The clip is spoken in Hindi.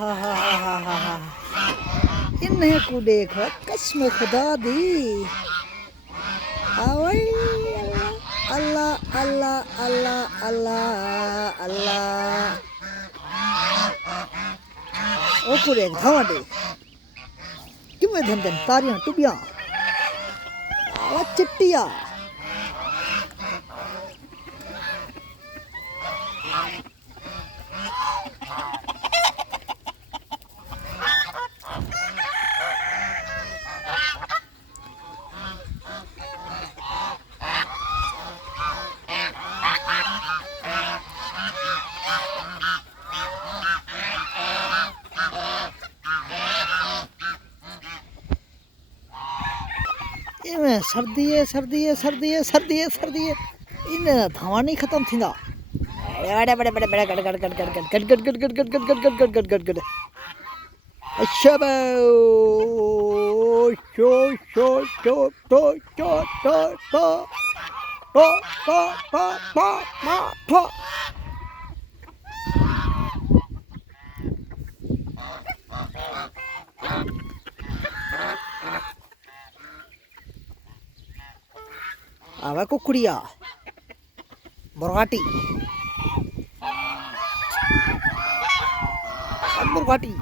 हा हा हा हा हा हा इन्हें को देख कसम खुदा दी आवई अल्लाह अल्लाह अल्लाह अल्लाह अल्लाह ओ को देख धावडे किमें धंधन तारियां टुबियां आवा चिट्टिया इमें सर्दी है सर्दी है सर्दी है सर्दी है सर्दी है इन्हें धावा नहीं खत्म थी ना बड़े बड़े बड़े बड़े गड़ गड़ गड़ गड़ गड़ गड़ गड़ गड़ गड़ गड़ गड़ गड़ गड़ गड़ गड़ गड़ अच्छा शो शो शो तो तो तो तो तो तो तो तो आवा कुकुड़िया बुरगाटी बुरगाटी